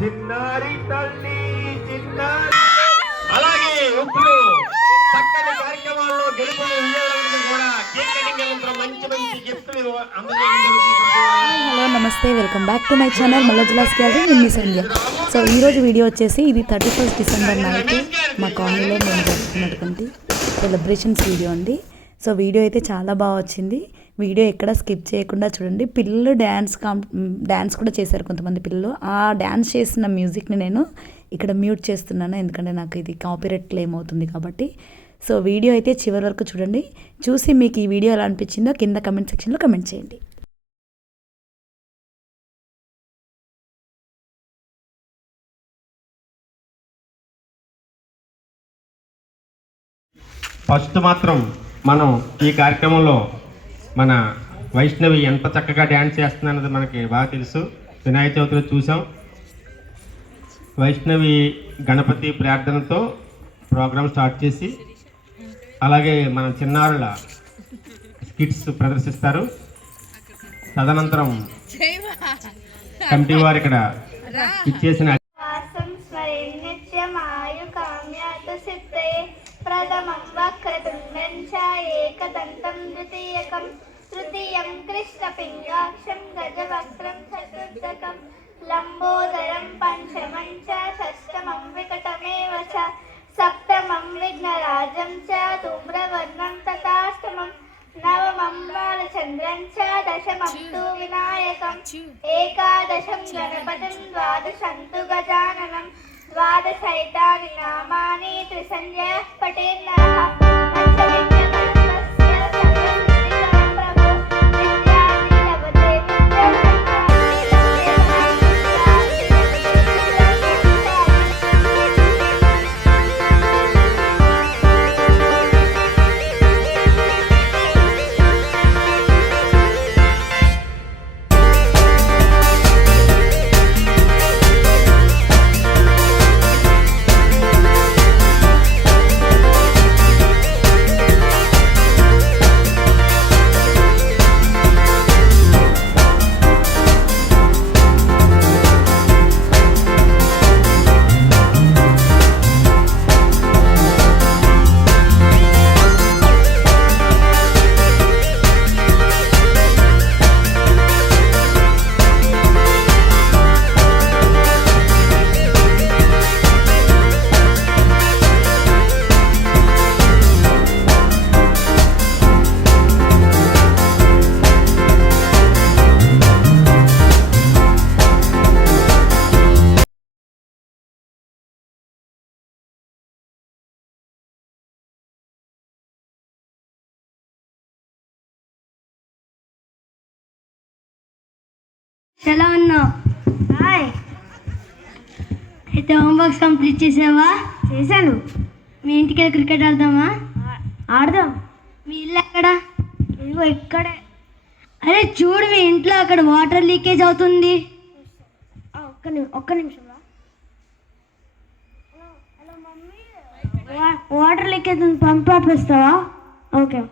చిన్నారి తల్లి చిన్నారి. అలాగే ఇప్పుడు చక్కటి కార్యక్రమాల్లో గెలుపుని కూడా కేక్ కటింగ్ అనంతరం మంచి మంచి గిఫ్ట్లు హలో నమస్తే, welcome back to my channel మల్లజులాస్ gallery with me Sandhya. So ఈరోజు వీడియో వచ్చేసి ఇది 31 డిసెంబర్ నైట్ మా కాలనీలో మేము జరుపుకున్నటువంటి సెలబ్రేషన్స్ వీడియో అండి. సో వీడియో అయితే చాలా బాగా వచ్చింది. వీడియో ఎక్కడ స్కిప్ చేయకుండా చూడండి. పిల్లలు డ్యాన్స్ కూడా చేశారు కొంతమంది పిల్లలు. ఆ డ్యాన్స్ చేసిన మ్యూజిక్ని నేను ఇక్కడ మ్యూట్ చేస్తున్నాను, ఎందుకంటే నాకు ఇది కాపీరైట్ క్లెయిమ్ అవుతుంది కాబట్టి. సో వీడియో అయితే చివరి వరకు చూడండి. చూసి మీకు ఈ వీడియో ఎలా అనిపించిందో కింద కమెంట్ సెక్షన్లో కమెంట్ చేయండి. ఫస్ట్ మాత్రం మనం ఈ కార్యక్రమంలో మన వైష్ణవి ఎంత చక్కగా డ్యాన్స్ చేస్తుందన్నది మనకి బాగా తెలుసు. వినాయక చవితిలో చూసాం. వైష్ణవి గణపతి ప్రార్థనతో ప్రోగ్రాం స్టార్ట్ చేసి అలాగే మన చిన్నారుల స్కిట్స్ ప్రదర్శిస్తారు. తదనంతరం కమిటీ వారు ఇక్కడ ఇచ్చేసిన ప్రథమం వక్రతుండం చ ఏకదంతం ద్వితీయకం తృతీయం కృష్ణపింగాక్షం గజవక్త్రం చతుర్థకం లంబోదరం పంచమం చ షష్టమం వికటమేవ చ సప్తమం విఘ్నరాజం చ ధూమ్రవర్ణం తథాష్టమం నవమం బాలచంద్రం చ దశమం తు వినాయకం ఏకాదశం గణపతిం ద్వాదశం తు గజాననం ద్వాదశైతాని నామాని త్రిసంధ్యః పఠేన్నరః ఎలా ఉన్నావు? హాయ్. అయితే హోంవర్క్స్ కంప్లీట్ చేసావా? చేశాను. మీ ఇంటికి క్రికెట్ ఆడదామా? ఆడదాం. మీ ఇల్లు ఎక్కడ? ఇదిగో ఇక్కడే. అరే చూడు, మీ ఇంట్లో అక్కడ వాటర్ లీకేజ్ అవుతుంది. ఒక్క నిమిషం. వాటర్ లీకేజ్ పంపిస్తావా? ఓకే.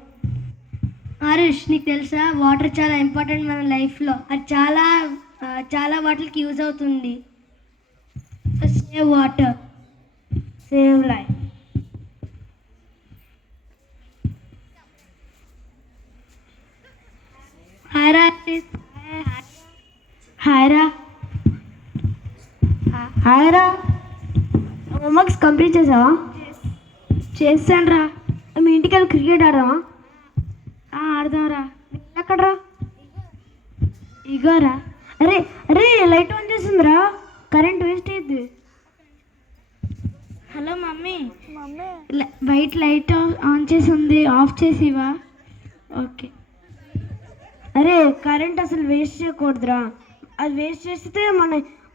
హరీష్, నీకు తెలుసా వాటర్ చాలా ఇంపార్టెంట్ మన లైఫ్లో. అది చాలా వాటికి యూజ్ అవుతుంది. Save water, save life. హాయ్రా. హోంవర్క్స్ కంప్లీట్ చేసావా? చేస్తాను రా. మీ ఇంటికి వెళ్ళి క్రికెట్ ఆడదామా? ఆడదాంరా. ఎక్కడరా? ఇగోరా. అరే అరే లైట్ ఆన్ చేసిందిరా, కరెంట్ వేస్ట్ అయ్యింది. హలో మమ్మీ, బయట లైట్ ఆన్ చేసి ఉంది, ఆఫ్ చేసివా? ఓకే. అరే కరెంట్ అసలు వేస్ట్ చేయకూడదురా. అది వేస్ట్ చేస్తే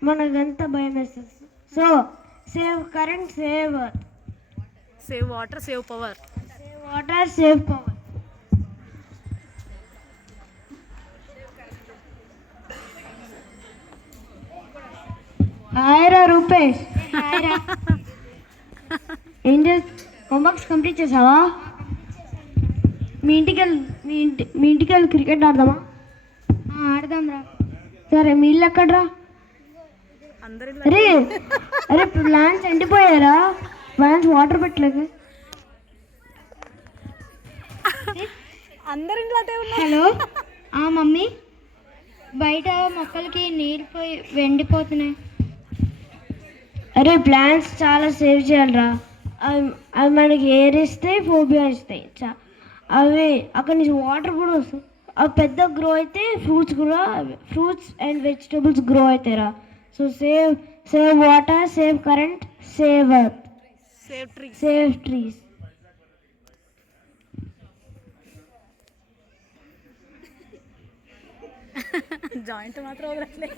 మనకంతా భయం వేస్తుంది. So save current, save water, save power. హాయ్రా రూపేష్. హాయ్రా. ఏం హోంవర్క్స్ కంప్లీట్ చేసావా? మీ ఇంటికి వెళ్ళి క్రికెట్ ఆడదామా? ఆడదాం రా. సరే, మీ ఇల్లు ఎక్కడరా? అరే అరే ప్లాంట్స్ ఎండిపోయారా? ప్లాంట్స్ వాటర్ పెట్టలేక. హలో మమ్మీ, బయట మొక్కలకి నీళ్ళు పోయి ఎండిపోతున్నాయి. అరే ప్లాంట్స్ చాలా సేవ్ చేయాలరా. అవి మనకి ఎయిర్ ఇస్తాయి, ఫోబియా ఇస్తాయి. అవి అక్కడి నుంచి వాటర్ కూడా వస్తాయి. అవి పెద్ద గ్రో అయితే ఫ్రూట్స్ అండ్ వెజిటబుల్స్ గ్రో అవుతాయిరా. So save water, save current, save earth, save trees. Joint మాత్రం వదలట్లేదు.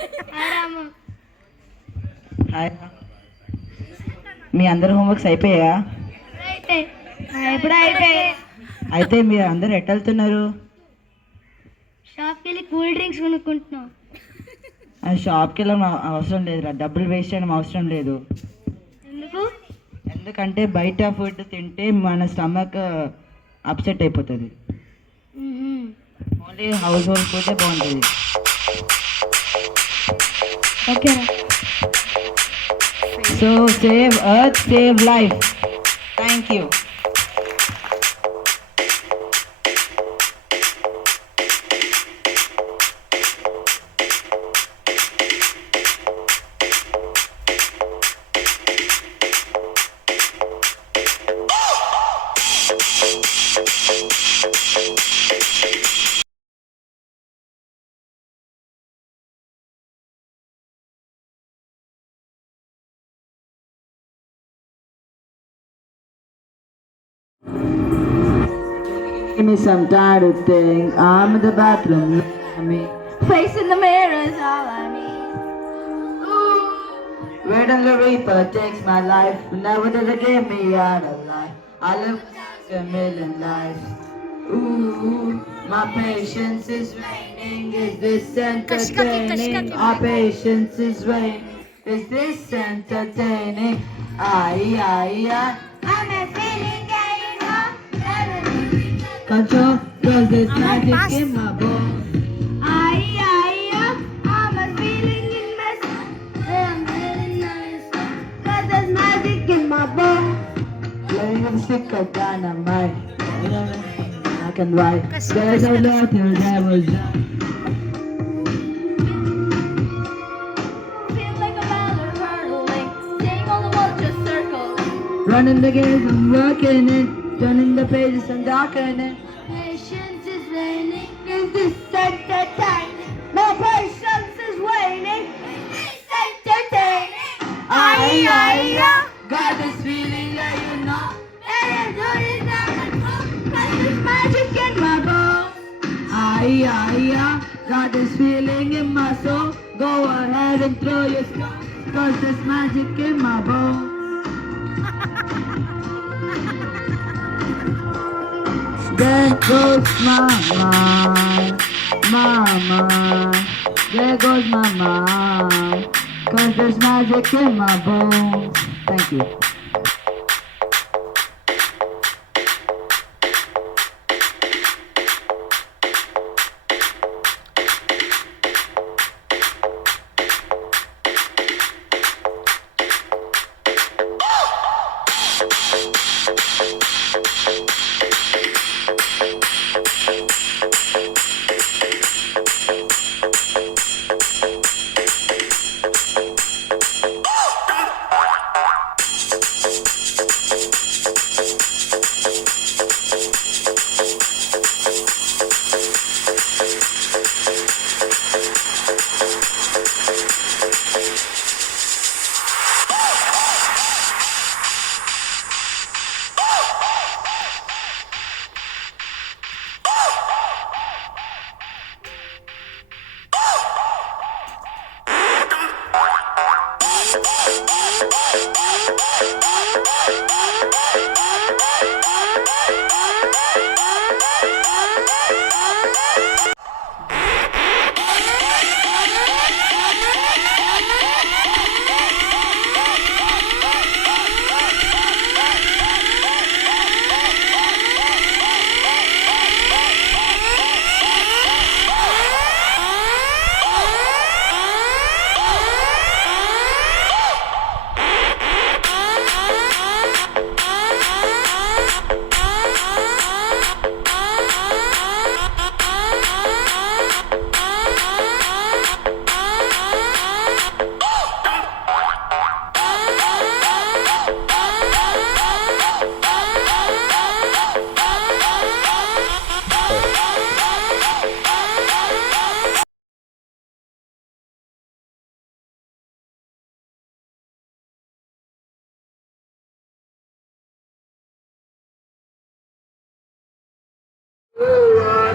మీ అందరు హోంవర్క్స్ అయిపోయా? ఎప్పుడు అయిపోయాయి? అయితే మీరు అందరు ఎట్ వెళ్తున్నారు? షాప్కి వెళ్ళి కూల్ డ్రింక్స్ కొనుక్కుంటున్నాం. అది షాప్కి వెళ్ళడం అవసరం లేదురా, డబ్బులు వేస్ట్ చేయడం అవసరం లేదు. ఎందుకు? ఎందుకంటే బయట ఫుడ్ తింటే మన స్టమక్ అప్సెట్ అయిపోతుంది. ఓన్లీ హౌస్ హోల్డ్ ఫుడే బాగుంటుంది. ఓకేనా? So save earth, save life. Thank you. Give me some time to think. I'm in the bathroom. Look at me. Face in the mirror is all I need. Wait on the Reaper takes my life. Never did it give me out of life. I live a million lives. Ooh, my patience is waning. Is this entertaining? Our patience is waning. Is this entertaining? Aye, aye, aye. I'm a feeling getting on. Control, cause there's magic in my bones. I'm a feeling in my soul. I'm feeling nice. Cause there's magic in my bones. Playing a stick of dynamite. Black and white. There's a lot of devils. Feel like a ballad hurtling. Seeing all the world just circling. Running the games and working it. Turning the pages and darkening. Patience is waning. Is this entertaining? My patience is waning. Is this entertaining? Got this feeling that you know. Cause there's magic in my bones. Got this feeling in my soul. Go ahead and throw your stone. Cause there's magic in my bones. There goes my mind, there goes my mind, cause there's magic in my bones. Thank you.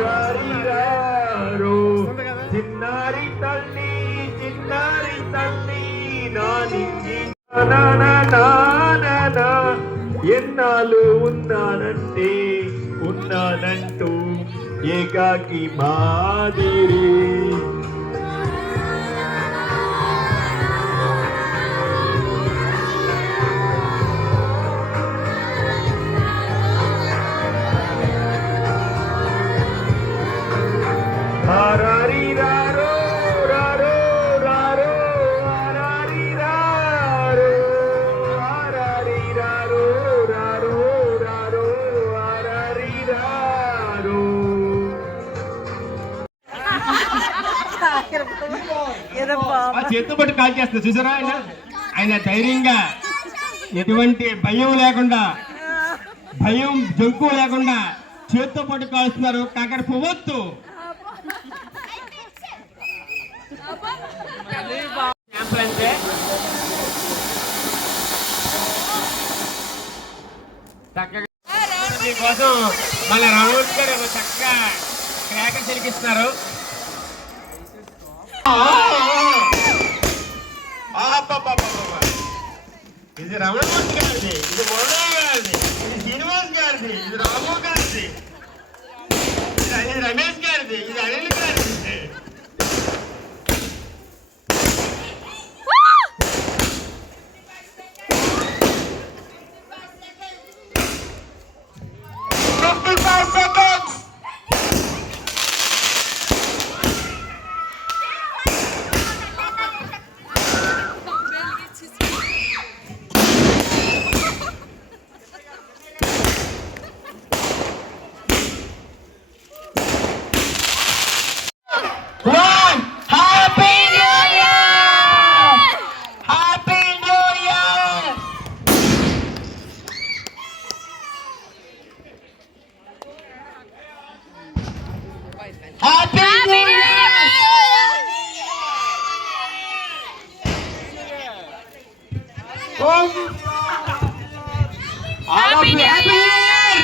ఆరారిరారో. చిన్నారి తల్లి నా నింగి నానా ఎన్నాళ్ళు ఉన్నానంటూ ఏకాకి మాదిరి. ఆరారిరారో, రారో, రారో, ఆరారిరారో, ఆరారిరారో, రారో, రారో, ఆరారిరారో. ఆ చేతితో పట్టి కాల్ చేస్తారు చూసారా ఆయన ధైర్యంగా ఎటువంటి భయం లేకుండా జంకు లేకుండా చేతితో పట్టు కాలుస్తున్నారు. కాకర పువ్వొత్తు అంటే చక్కగా మీకోసం మన రామూర్తి గారు చక్కగా క్రాకర్ తిరిగిస్తున్నారు. ఇది రమణమూర్తి గారిది, ఇది మోడయ్య గారిది, ఇది శ్రీనివాస్ గారిది, ఇది రాము గారిది, ఇది రమేష్ గారిది, ఇది అనిల్ గారిది.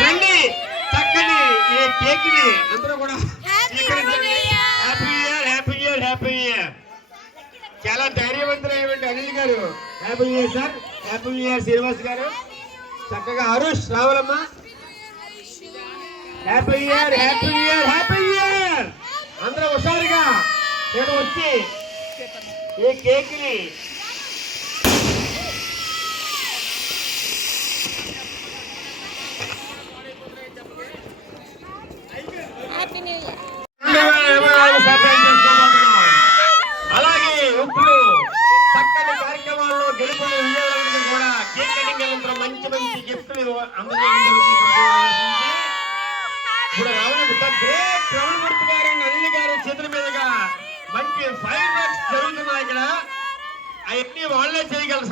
రండి చక్కని ఈ కేక్ ని అందరూ కూడా హ్యాపీ ఇయర్. చాలా ధైర్యవంతులైనటువంటి అనిల్ గారు happy year sir. Happy year Srinivas గారు. చక్కగా హరుష్ రావాలమ్మ హ్యాపీ ఇయర్. అందరూ హుషారుగా నేను వచ్చి ఈ కేక్ ని అలాగే ఇప్పుడు చక్కని కార్యక్రమాల్లో గెలుపుని విజయాలను కూడా కేక్ కటింగ్ అనంతరం మంచి గిఫ్ట్లు ఇప్పుడు రమణమూర్తి గారు నల్లి గారి చేతుల మీదుగా మంచి ఫైర్ వర్క్స్ జరుగుతున్నాయి ఇక్కడ. అవన్నీ వాళ్ళే చేయగలరు.